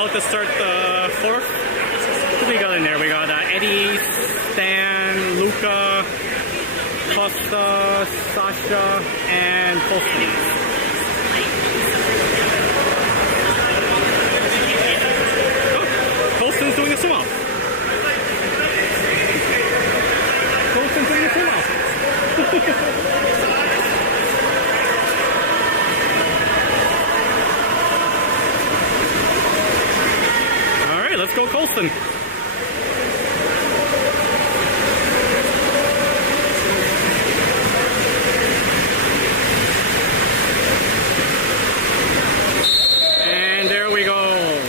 To start the 4th. Who we got in there? We got Eddie, Stan, Luca, Costa, Sasha, and Colston. Oh, Colston's doing a swim-off. Colston's doing a swim-off. Colston. And there we go.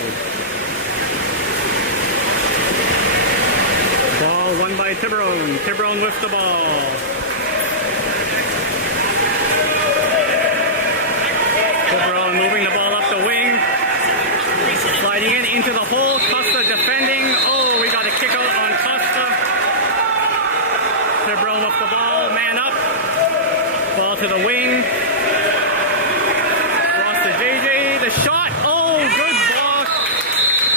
Ball won by Tiburon. Tiburon with the ball. Tiburon moving the ball up the wing. Sliding in into the hole. Costa defending. Oh, we got a kick out on Costa. Tiburon with the ball. Man up. Ball to the wing. Cross to JJ. The shot. Oh, good block.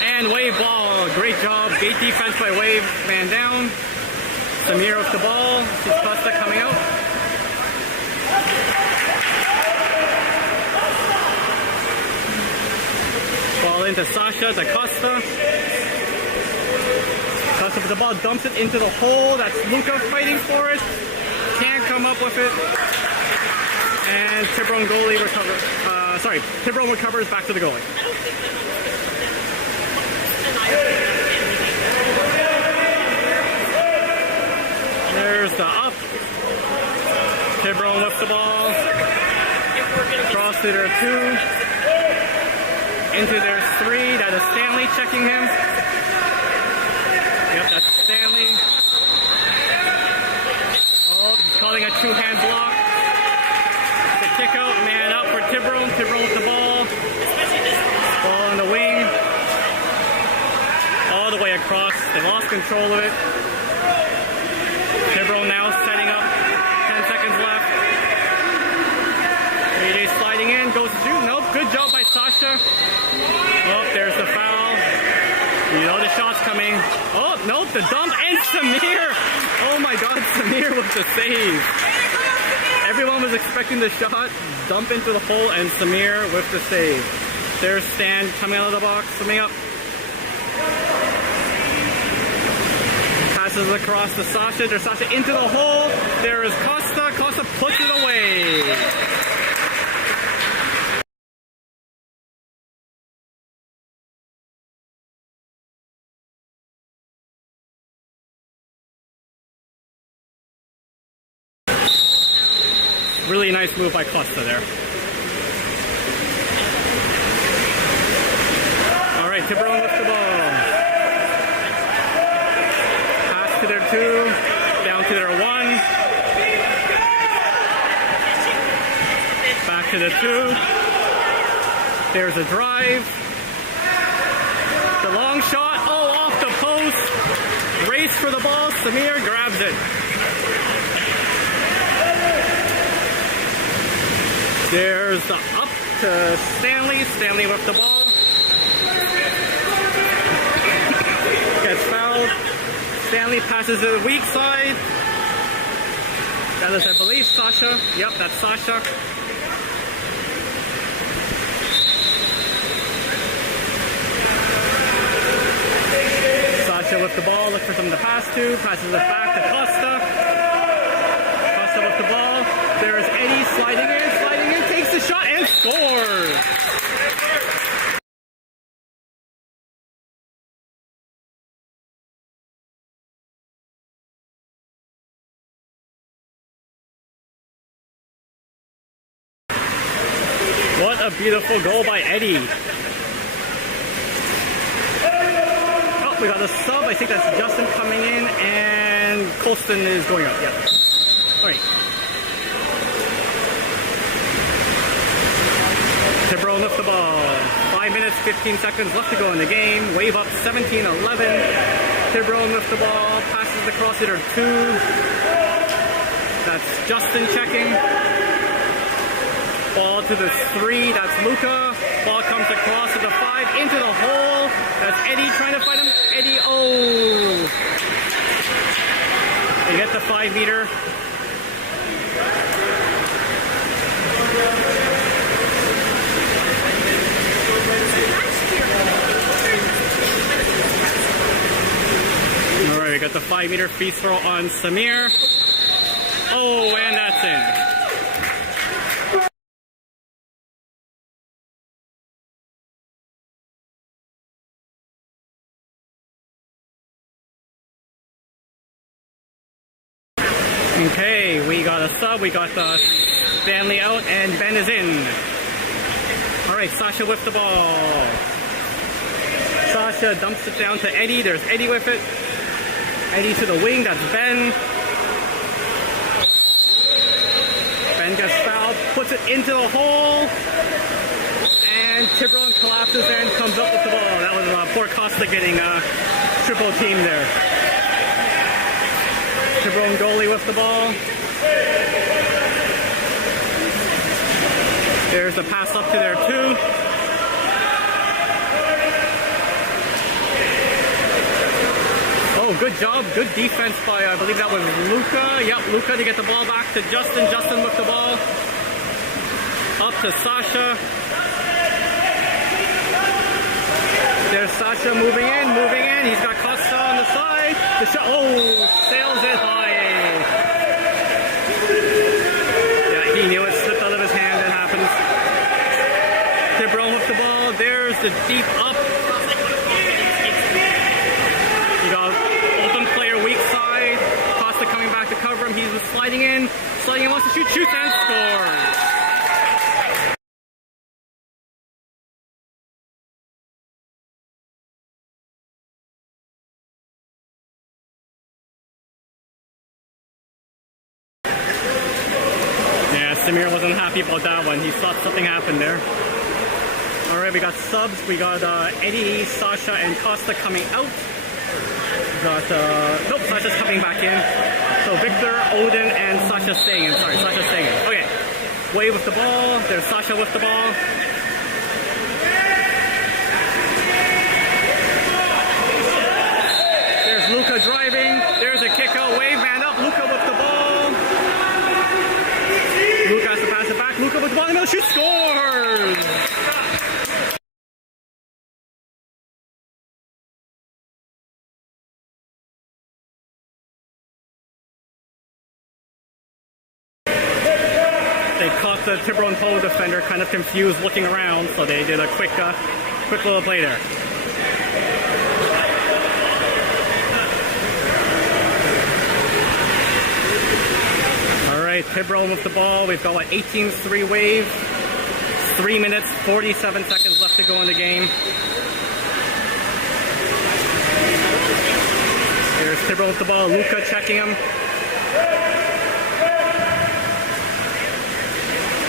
And Wave ball. Great job. Great defense by Wave. Man down. Samir with the ball. This is Costa coming out. Ball into Sasha, to Costa. Costa with the ball, dumps it into the hole. That's Luca fighting for it. Can't come up with it. And Tiburon goalie recovers. Tiburon recovers back to the goalie. There's the up. Tiburon with the ball. Cross to their 2. Into their 3, that is Stanley checking him. Yep, that's Stanley. Oh, he's calling a 2-hand block. The kick out, man up for Tiburon. Tiburon with the ball. Ball on the wing. All the way across. They lost control of it. Tiburon now setting up. 10 seconds left. AJ sliding in, goes to shoot. Nope, good job by Sasha. Oh, there's the foul. You know the shot's coming. Oh, nope, the dump and Samir. Oh my God, Samir with the save. Everyone was expecting the shot, dump into the hole, and Samir with the save. There's Stan coming out of the box, swimming up. Passes across to Sasha. There's Sasha into the hole. There is Costa. Costa puts it away. Really nice move by Costa there. All right, Tiburon with the ball. Pass to their 2, down to their 1. Back to the 2. There's a drive. The long shot. Oh, off the post. Race for the ball. Samir grabs it. There's the up to Stanley. Stanley with the ball. Gets fouled. Stanley passes to the weak side. That is, I believe, Sasha. Yep, that's Sasha. Sasha with the ball. Looks for someone to pass to. Passes it back to Costa. Costa with the ball. There's Eddie sliding in. Takes the shot and scores. What a beautiful goal by Eddie. Oh, we got a sub. I think that's Justin coming in, and Colston is going up. Yep. All right. Tiburon with the ball. 5 minutes, 15 seconds left to go in the game. Wave up 17-11. Tiburon with the ball. Passes the cross hitter 2. That's Justin checking. Ball to the 3. That's Luca. Ball comes across to the 5. Into the hole. That's Eddie trying to fight him. Eddie, oh. They get the 5 meter. All right, we got the 5 meter free throw on Samir. Oh, and that's in. Okay, we got a sub. We got Stanley out, and Ben is in. All right, Sasha with the ball. Sasha dumps it down to Eddie. There's Eddie with it. Eddie to the wing. That's Ben. Ben gets fouled, puts it into the hole, and Tiburon collapses and comes up with the ball. That was poor Costa getting triple team there. Tiburon goalie with the ball. There's the pass up to there too. Oh, good job. Good defense by, I believe that was Luca. Yep, Luca to get the ball back to Justin. Justin with the ball. Up to Sasha. There's Sasha moving in. He's got Costa on the side. The shot, sails it high. Yeah, he knew it. Slipped out of his hand. It happens. Tiburon with the ball. There's the deep up. You got open player weak side. Costa coming back to cover him. He's sliding in. Wants to shoot, shoots and scores. Samir wasn't happy about that one. He thought something happened there. Alright, we got subs. We got Eddie, Sasha, and Costa coming out. We got, nope, Sasha's coming back in. So Victor, Odin, and Sasha staying in. Sorry, Sasha staying in. Okay. Wade with the ball. There's Sasha with the ball. There's Luca driving. There's a kick out. Wave, man up. Luca with the ball. Luca has to pass it back. Luca with the ball in the middle. Shoot, scores! They caught the Tiburon pole defender kind of confused looking around, so they did a quick little play there. Alright, Tiburon with the ball. We've got 18-3 wave. 3 minutes, 47 seconds left to go in the game. Here's Tiburon with the ball. Luca checking him.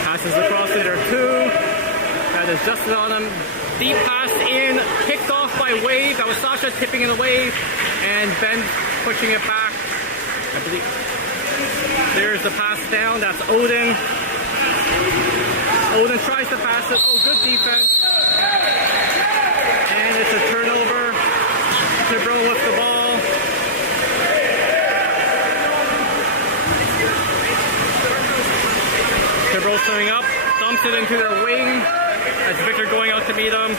Passes across to there too. That is Justin on him. Deep pass in, picked off by Wave. That was Sasha tipping in the Wave, and Ben pushing it back. I believe. There's the pass down. That's Odin. Odin tries to pass it. Oh, good defense. And it's a turnover. Tiburon with the ball. Tiburon coming up, dumps it into their wing. That's Victor going out to meet him.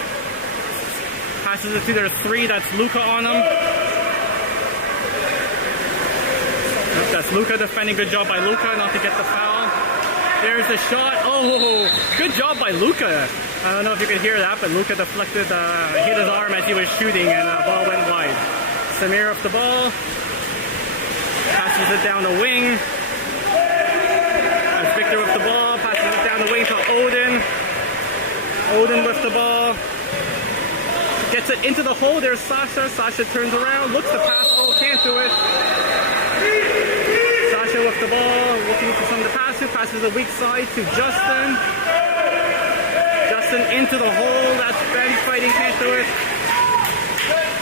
Passes it to their three. That's Luca on him. That's Luca defending. Good job by Luca not to get the foul. There's the shot. Oh, good job by Luca. I don't know if you could hear that, but Luca deflected, hit his arm as he was shooting, and the ball went wide. Samir off the ball. Passes it down the wing. That's Victor with the ball. Passes it down the wing to Odin. Odin with the ball. Gets it into the hole. There's Sasha. Sasha turns around. Looks to pass. Oh, can't do it. Sasha with the ball. Looking for someone to pass to. Passes the weak side to Justin. Justin into the hole. That's Ben fighting. Can't do it.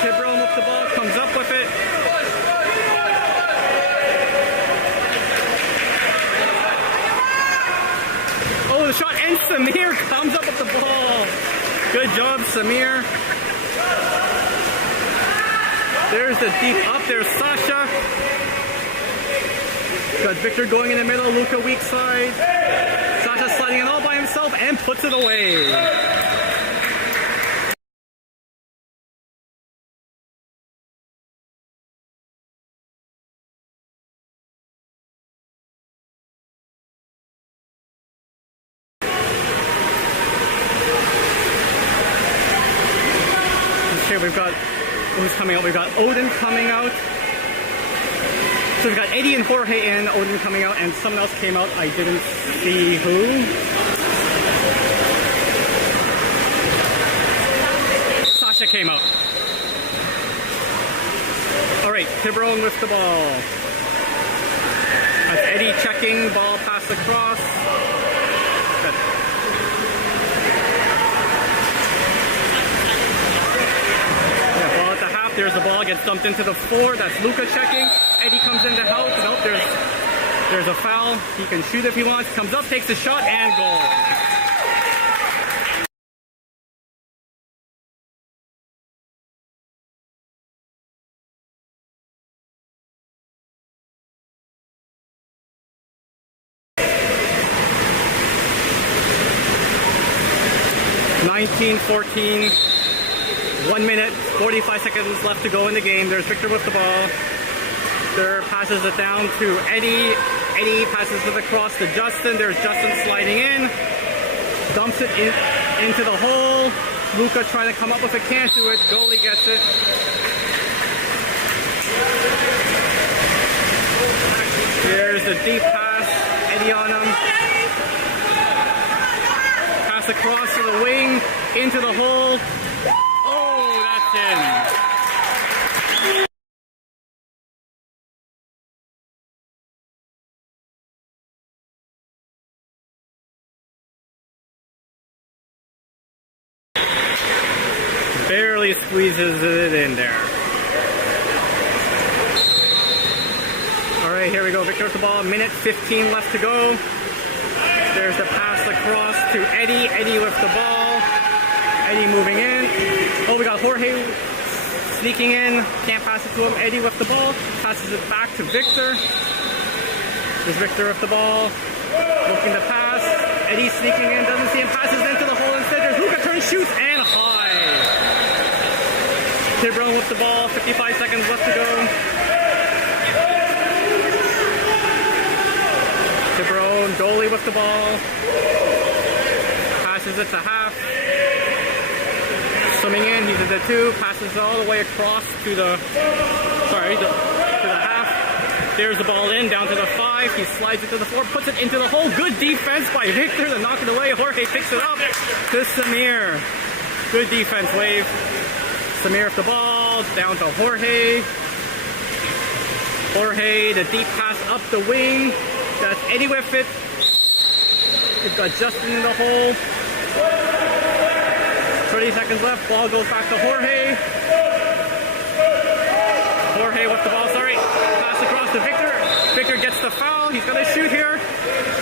Tiburon with the ball. Comes up with it. Oh, the shot, and Samir comes up with the ball. Good job, Samir. There's the deep up. There's Sasha. Got Victor going in the middle. Luca weak side. Sasha sliding it all by himself and puts it away. We've got who's coming out. We've got Odin coming out. So we've got Eddie and Jorge and Odin coming out, and someone else came out. I didn't see who. Sasha came out. All right, tiburon with the ball. That's Eddie checking, ball pass across. Good. Yeah, ball at the half. There's the ball, gets dumped into the 4. That's Luca checking. Eddie comes in to help. Nope, there's a foul. He can shoot if he wants. Comes up, takes a shot, and goal. (19-14). 1 minute, 45 seconds left to go in the game. There's Victor with the ball. Victor passes it down to Eddie. Eddie passes it across to Justin. There's Justin sliding in. Dumps it into the hole. Luca trying to come up with it, can't do it. Goalie gets it. Here's the deep pass. Eddie on him. Pass across to the wing, into the hole. Oh, that's in. Barely squeezes it in there. All right, here we go. Victor with the ball. Minute 15 left to go. There's the pass across to Eddie. Eddie with the ball. Eddie moving in. Oh, we got Jorge sneaking in. Can't pass it to him. Eddie with the ball. Passes it back to Victor. There's Victor with the ball. Looking to pass. Eddie sneaking in. Doesn't see him. Passes into the hole instead. There's Luca. Turns, shoots, and high. Tiburon with the ball. 55 seconds left to go. Tiburon, goalie with the ball. Passes it to half. Swimming in, he's at the 2. Passes all the way across to the, to the half. There's the ball in, down to the 5. He slides it to the 4, puts it into the hole. Good defense by Victor to knock it away. Jorge picks it up to Samir. Good defense, Wave. Samir with the ball, down to Jorge. Jorge, the deep pass up the wing. That's Eddie with it. We've got Justin in the hole. 30 seconds left. Ball goes back to Jorge. Jorge with the ball, sorry. Pass across to Victor. Victor gets the foul. He's going to shoot here.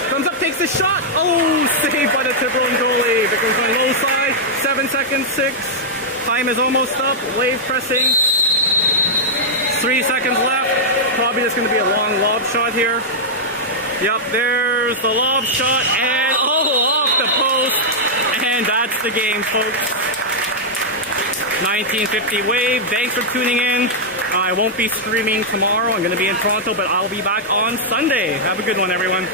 Comes up, takes the shot. Oh, saved by the Tiburon goalie. Victor's on low side. 7 seconds, 6. Time is almost up. Wave pressing. 3 seconds left. Probably just going to be a long lob shot here. Yep, there's the lob shot, and off the post, and that's the game, folks. 1950 Wave. Thanks for tuning in. I won't be streaming tomorrow. I'm going to be in Toronto, but I'll be back on Sunday. Have a good one, everyone.